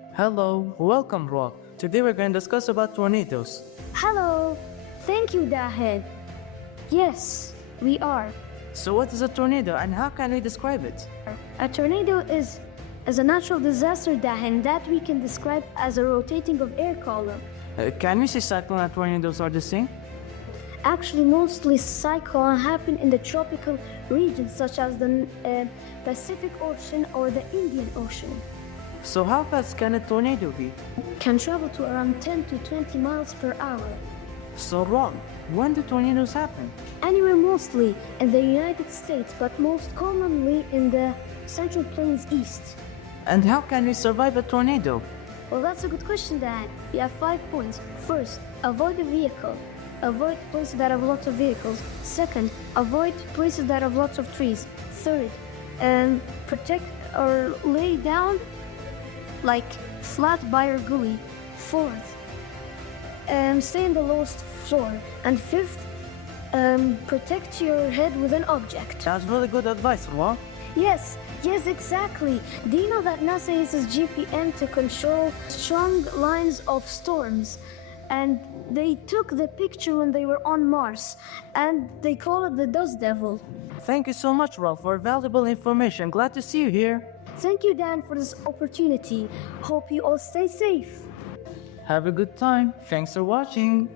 Hello, welcome Rob. Today we're going to discuss about tornadoes. Hello. Thank you, Dahed. Yes, we are. So what is a tornado and how can we describe it? A tornado is a natural disaster, Dahed, that we can describe as a rotating of air column. Can we say cyclone and tornadoes are the same? Actually, mostly cyclones happen in the tropical regions such as the Pacific Ocean or the Indian Ocean. So how fast can a tornado be? Can travel to around 10 to 20 miles per hour. So Rob, when do tornadoes happen? Anywhere mostly in the United States, but most commonly in the Central Plains East. And how can we survive a tornado? Well, that's a good question, Dad. We have 5 points. First, avoid the vehicle. Avoid places that have lots of vehicles. Second, avoid places that have lots of trees. Third, protect or lay down like flat by or gully. Fourth, stay in the lowest floor. And fifth, protect your head with an object. That's really good advice, Rob. Yes, exactly. Do you know that NASA uses GPM to control strong lines of storms? And they took the picture when they were on Mars, and they call it the Dust Devil. Thank you so much, Rob, for valuable information. Glad to see you here. Thank you, Dan, for this opportunity. Hope you all stay safe. Have a good time. Thanks for watching.